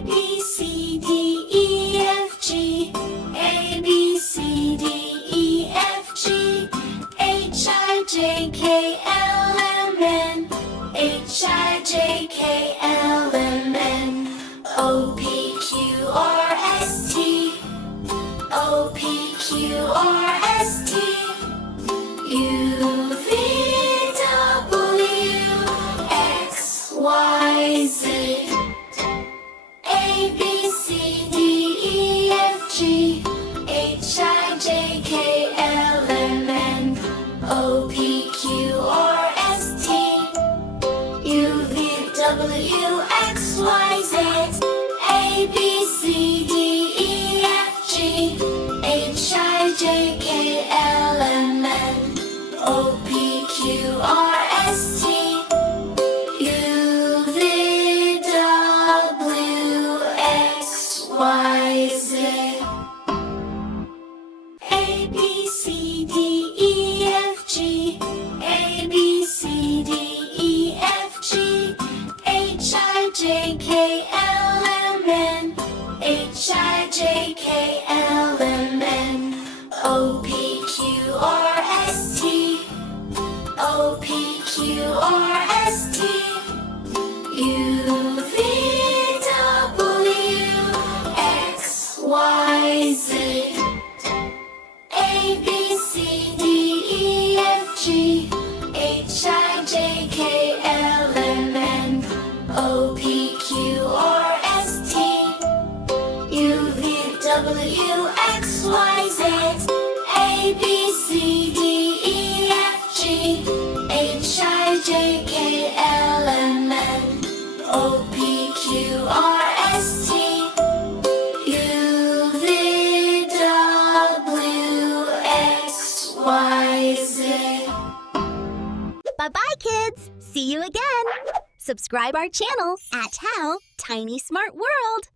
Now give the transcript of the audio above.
B, C, D, E, F, G. A, B, C, D, E, F, G. H, I, J, K, L, M, N. H, I, J, K, L, M, N. O, P, Q, R, S, T. O, P, Q, R, S, T. U, V, W, X, Y, Z. A, B, C, D, E, F, G. H, I, J, K, L, M, N. O, P, Q, R, S, T. U, V, W, X, Y, Z. A, B, C, D, E, F, G. H, I, J, K, L, M, N. O, P, Q, R, S, T. U, V, W, X, Y, Z. A, B, C, D, E, F, G. A, B, C, D, E, F, G. H, I, J, K, L, M, N. H, I, J, K, L, M, N. O, P, Q, R, S, T. O, P, Q, R, S, T. U, V, W, X, Y, Z. A, B, C, D, E, F, G. H, I, J, K, L, M, N. O, P, Q, R, S, T. U, V, W, X, Y, Z. A, B, C, D, E, F, G. H, I, J, K, L, M, N. O, P, Q, R, S, T. U, V, W, X, Y, Z. Bye-bye, kids! See you again! Subscribe our channel at How Tiny Smart World.